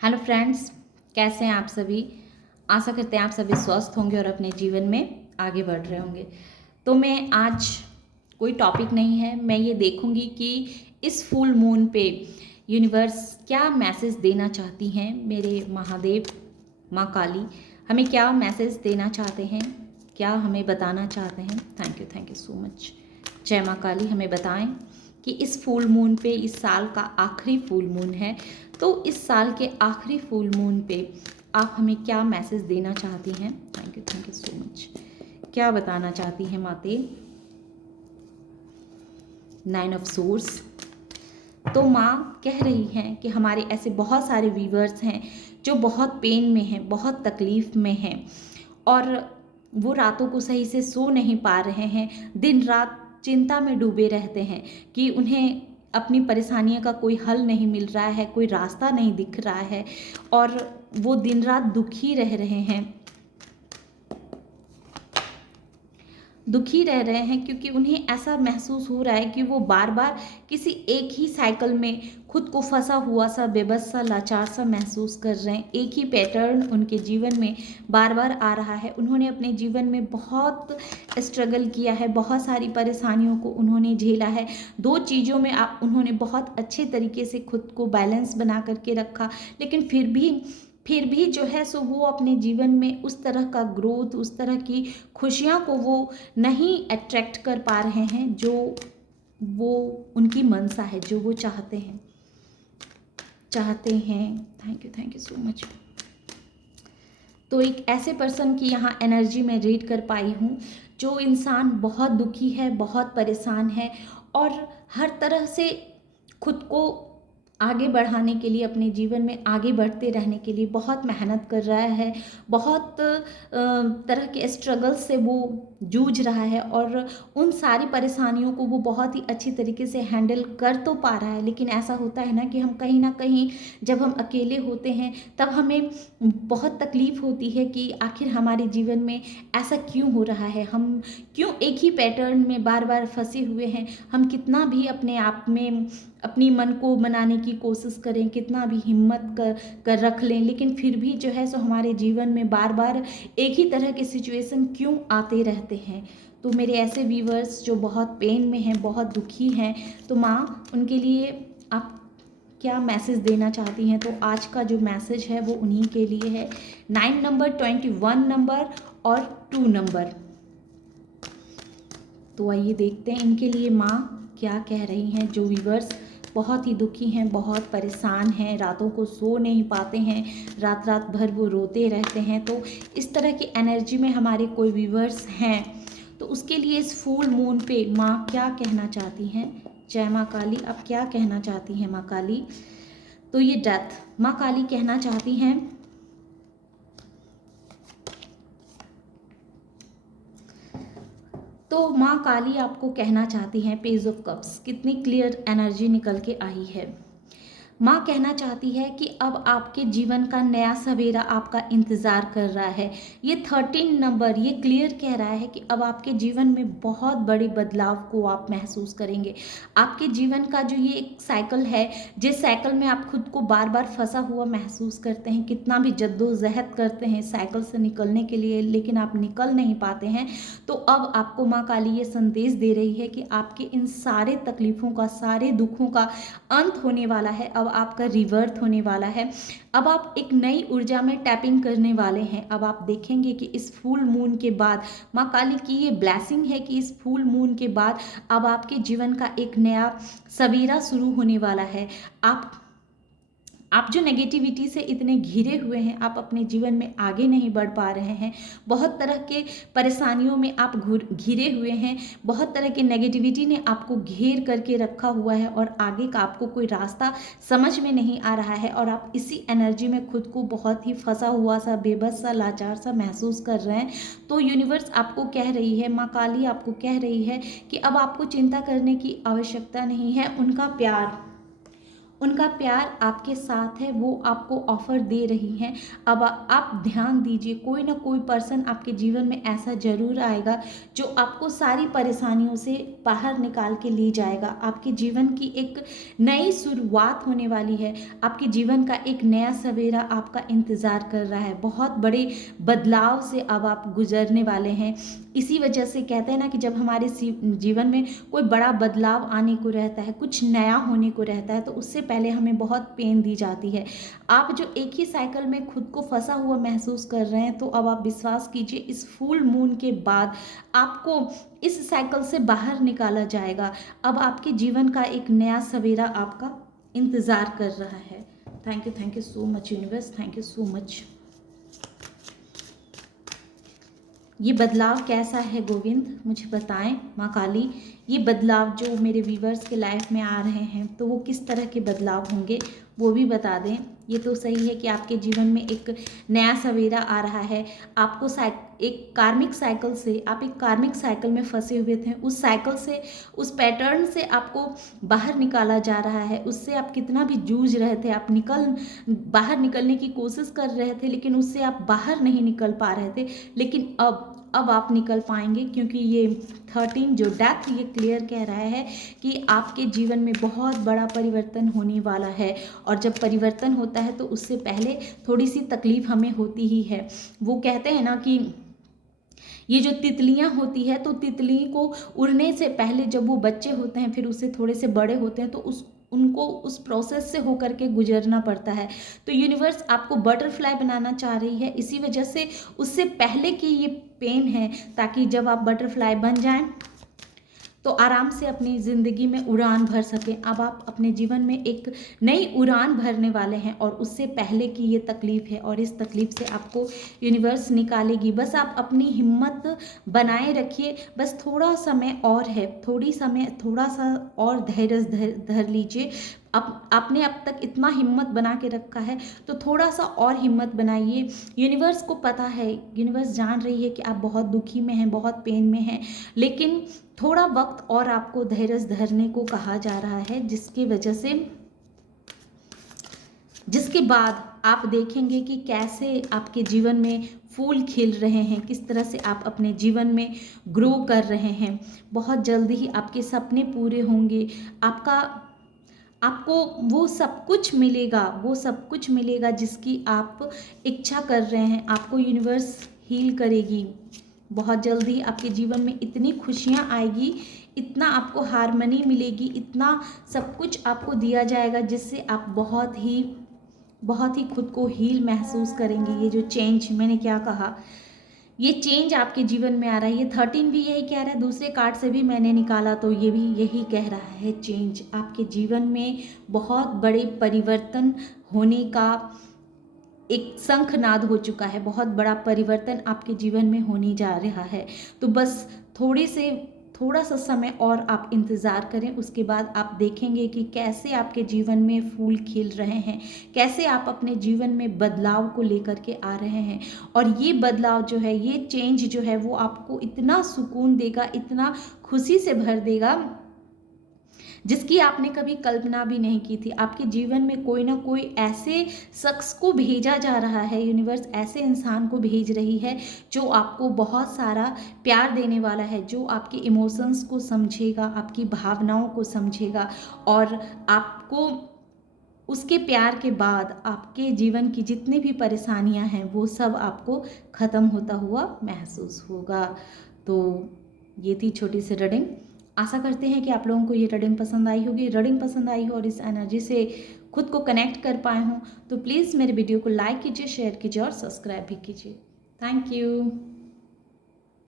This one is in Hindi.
हेलो फ्रेंड्स, कैसे हैं आप सभी। आशा करते हैं आप सभी स्वस्थ होंगे और अपने जीवन में आगे बढ़ रहे होंगे। तो मैं आज कोई टॉपिक नहीं है, मैं ये देखूंगी कि इस फुल मून पे यूनिवर्स क्या मैसेज देना चाहती हैं। मेरे महादेव माँ काली हमें क्या मैसेज देना चाहते हैं, क्या हमें बताना चाहते हैं। Thank you so much. जय माँ काली, हमें बताएं कि इस फुल मून पे, इस साल का आखिरी फुल मून है, तो इस साल के आखिरी फुल मून पे आप हमें क्या मैसेज देना चाहती हैं। Thank you so much. क्या बताना चाहती हैं माते। 9 ऑफ सोर्स। तो माँ कह रही हैं कि हमारे ऐसे बहुत सारे व्यूवर्स हैं जो बहुत पेन में हैं, बहुत तकलीफ़ में हैं और वो रातों को सही से सो नहीं पा रहे हैं, दिन रात चिंता में डूबे रहते हैं कि उन्हें अपनी परेशानियों का कोई हल नहीं मिल रहा है, कोई रास्ता नहीं दिख रहा है और वो दिन रात दुखी रह रहे हैं, क्योंकि उन्हें ऐसा महसूस हो रहा है कि वो बार बार किसी एक ही साइकिल में खुद को फंसा हुआ सा, बेबस सा, लाचार सा महसूस कर रहे हैं। एक ही पैटर्न उनके जीवन में बार बार आ रहा है। उन्होंने अपने जीवन में बहुत स्ट्रगल किया है, बहुत सारी परेशानियों को उन्होंने झेला है। दो चीज़ों में उन्होंने बहुत अच्छे तरीके से खुद को बैलेंस बना करके रखा, लेकिन फिर भी जो है सो वो अपने जीवन में उस तरह का ग्रोथ, उस तरह की खुशियाँ को वो नहीं अट्रैक्ट कर पा रहे हैं जो वो उनकी मनसा है, जो वो चाहते हैं। Thank you so much. तो एक ऐसे पर्सन की यहाँ एनर्जी में रीड कर पाई हूँ जो इंसान बहुत दुखी है, बहुत परेशान है और हर तरह से खुद को आगे बढ़ाने के लिए, अपने जीवन में आगे बढ़ते रहने के लिए बहुत मेहनत कर रहा है, बहुत तरह के स्ट्रगल से वो जूझ रहा है और उन सारी परेशानियों को वो बहुत ही अच्छी तरीके से हैंडल कर तो पा रहा है। लेकिन ऐसा होता है ना कि ना कहीं जब हम अकेले होते हैं तब हमें बहुत तकलीफ़ होती है कि आखिर हमारे जीवन में ऐसा क्यों हो रहा है, हम क्यों एक ही पैटर्न में बार बार फंसे हुए हैं। हम कितना भी अपने आप में अपनी मन को मनाने की कोशिश करें, कितना भी हिम्मत कर रख लें, लेकिन फिर भी जो है सो हमारे जीवन में बार बार एक ही तरह के सिचुएशन क्यों आते रहते हैं। तो मेरे ऐसे व्यूवर्स जो बहुत पेन में हैं, बहुत दुखी हैं, तो माँ उनके लिए आप क्या मैसेज देना चाहती हैं। तो आज का जो मैसेज है वो उन्हीं के लिए है। 9 नंबर, 21 नंबर और 2 नंबर। तो आइए देखते हैं इनके लिए माँ क्या कह रही हैं। जो व्यूवर्स बहुत ही दुखी हैं, बहुत परेशान हैं, रातों को सो नहीं पाते हैं, रात रात भर वो रोते रहते हैं, तो इस तरह की एनर्जी में हमारे कोई व्यूवर्स हैं, तो उसके लिए इस फुल मून पे माँ क्या कहना चाहती हैं। जय माँ काली, आप क्या कहना चाहती हैं माँ काली। तो ये डेथ माँ काली कहना चाहती हैं तो माँ काली आपको कहना चाहती हैं पेज ऑफ कप्स। कितनी क्लियर एनर्जी निकल के आई है। माँ कहना चाहती है कि अब आपके जीवन का नया सवेरा आपका इंतज़ार कर रहा है। ये 13 नंबर ये क्लियर कह रहा है कि अब आपके जीवन में बहुत बड़े बदलाव को आप महसूस करेंगे। आपके जीवन का जो ये एक साइकिल है, जिस साइकिल में आप खुद को बार बार फंसा हुआ महसूस करते हैं, कितना भी जद्दोजहद करते हैं साइकिल से निकलने के लिए, लेकिन आप निकल नहीं पाते हैं, तो अब आपको माँ काली ये संदेश दे रही है कि आपके इन सारे तकलीफ़ों का, सारे दुखों का अंत होने वाला है। अब आपका रिवर्थ होने वाला है। अब आप एक नई ऊर्जा में टैपिंग करने वाले हैं। अब आप देखेंगे कि इस फुल मून के बाद माँ काली की ये ब्लेसिंग है कि इस फुल मून के बाद अब आपके जीवन का एक नया सवेरा शुरू होने वाला है। आप जो नेगेटिविटी से इतने घिरे हुए हैं, आप अपने जीवन में आगे नहीं बढ़ पा रहे हैं, बहुत तरह के परेशानियों में आप घिरे हुए हैं, बहुत तरह के नेगेटिविटी ने आपको घेर करके रखा हुआ है और आगे का आपको कोई रास्ता समझ में नहीं आ रहा है और आप इसी एनर्जी में खुद को बहुत ही फंसा हुआ सा, बेबस सा, लाचार सा महसूस कर रहे हैं। तो यूनिवर्स आपको कह रही है, माँ काली आपको कह रही है कि अब आपको चिंता करने की आवश्यकता नहीं है। उनका प्यार आपके साथ है, वो आपको ऑफ़र दे रही हैं। अब आप ध्यान दीजिए, कोई ना कोई पर्सन आपके जीवन में ऐसा ज़रूर आएगा जो आपको सारी परेशानियों से बाहर निकाल के ले जाएगा। आपके जीवन की एक नई शुरुआत होने वाली है, आपके जीवन का एक नया सवेरा आपका इंतज़ार कर रहा है। बहुत बड़े बदलाव से अब आप गुजरने वाले हैं। इसी वजह से कहते हैं ना कि जब हमारे जीवन में कोई बड़ा बदलाव आने को रहता है, कुछ नया होने को रहता है, तो उससे पहले हमें बहुत पेन दी जाती है। आप जो एक ही साइकिल में खुद को फंसा हुआ महसूस कर रहे हैं, तो अब आप विश्वास कीजिए, इस फुल मून के बाद आपको इस साइकिल से बाहर निकाला जाएगा। अब आपके जीवन का एक नया सवेरा आपका इंतज़ार कर रहा है। Thank you so much universe, thank you so much. ये बदलाव कैसा है गोविंद, मुझे बताएं माँ काली। ये बदलाव जो मेरे व्यूवर्स के लाइफ में आ रहे हैं, तो वो किस तरह के बदलाव होंगे वो भी बता दें। ये तो सही है कि आपके जीवन में एक नया सवेरा आ रहा है। आपको एक कार्मिक साइकिल से, आप एक कार्मिक साइकिल में फंसे हुए थे, उस साइकिल से, उस पैटर्न से आपको बाहर निकाला जा रहा है। उससे आप कितना भी जूझ रहे थे, आप बाहर निकलने की कोशिश कर रहे थे, लेकिन उससे आप बाहर नहीं निकल पा रहे थे। लेकिन अब आप निकल पाएंगे, क्योंकि ये 13 जो डेथ, ये क्लियर कह रहा है कि आपके जीवन में बहुत बड़ा परिवर्तन होने वाला है। और जब परिवर्तन होता है तो उससे पहले थोड़ी सी तकलीफ हमें होती ही है। वो कहते हैं ना कि ये जो तितलियां होती है, तो तितली को उड़ने से पहले जब वो बच्चे होते हैं, फिर उससे थोड़े से बड़े होते हैं, तो उनको उस प्रोसेस से होकर के गुजरना पड़ता है। तो यूनिवर्स आपको बटरफ्लाई बनाना चाह रही है, इसी वजह से उससे पहले की ये पेन है, ताकि जब आप बटरफ्लाई बन जाएं तो आराम से अपनी ज़िंदगी में उड़ान भर सकें। अब आप अपने जीवन में एक नई उड़ान भरने वाले हैं, और उससे पहले की ये तकलीफ़ है, और इस तकलीफ़ से आपको यूनिवर्स निकालेगी। बस आप अपनी हिम्मत बनाए रखिए, बस थोड़ा समय और है, थोड़ा सा और धैर्य धर लीजिए। आपने अब तक इतना हिम्मत बना के रखा है, तो थोड़ा सा और हिम्मत बनाइए। यूनिवर्स को पता है, यूनिवर्स जान रही है कि आप बहुत दुखी में हैं, बहुत पेन में हैं, लेकिन थोड़ा वक्त और आपको धैर्य धरने को कहा जा रहा है, जिसके बाद आप देखेंगे कि कैसे आपके जीवन में फूल खिल रहे हैं, किस तरह से आप अपने जीवन में ग्रो कर रहे हैं। बहुत जल्दी ही आपके सपने पूरे होंगे। आपको वो सब कुछ मिलेगा जिसकी आप इच्छा कर रहे हैं। आपको यूनिवर्स हील करेगी। बहुत जल्दी आपके जीवन में इतनी खुशियाँ आएगी, इतना आपको हार्मनी मिलेगी, इतना सब कुछ आपको दिया जाएगा, जिससे आप बहुत ही खुद को हील महसूस करेंगे। ये जो चेंज, मैंने क्या कहा, ये चेंज आपके जीवन में आ रहा है। ये 13 भी यही कह रहा है, दूसरे कार्ड से भी मैंने निकाला तो ये भी यही कह रहा है। चेंज आपके जीवन में बहुत बड़े परिवर्तन होने का एक शंखनाद हो चुका है। बहुत बड़ा परिवर्तन आपके जीवन में होने जा रहा है। तो बस थोड़ा सा समय और आप इंतज़ार करें, उसके बाद आप देखेंगे कि कैसे आपके जीवन में फूल खिल रहे हैं, कैसे आप अपने जीवन में बदलाव को लेकर के आ रहे हैं। और ये बदलाव जो है, ये चेंज जो है, वो आपको इतना सुकून देगा, इतना खुशी से भर देगा, जिसकी आपने कभी कल्पना भी नहीं की थी। आपके जीवन में कोई ना कोई ऐसे शख्स को भेजा जा रहा है, यूनिवर्स ऐसे इंसान को भेज रही है जो आपको बहुत सारा प्यार देने वाला है, जो आपके इमोशंस को समझेगा, आपकी भावनाओं को समझेगा, और आपको उसके प्यार के बाद आपके जीवन की जितनी भी परेशानियां हैं, वो सब आपको ख़त्म होता हुआ महसूस होगा। तो ये थी छोटी सी रीडिंग। आशा करते हैं कि आप लोगों को ये रीडिंग पसंद आई होगी। रीडिंग पसंद आई हो और इस एनर्जी से खुद को कनेक्ट कर पाए हों, तो प्लीज़ मेरे वीडियो को लाइक कीजिए, शेयर कीजिए और सब्सक्राइब भी कीजिए। Thank you.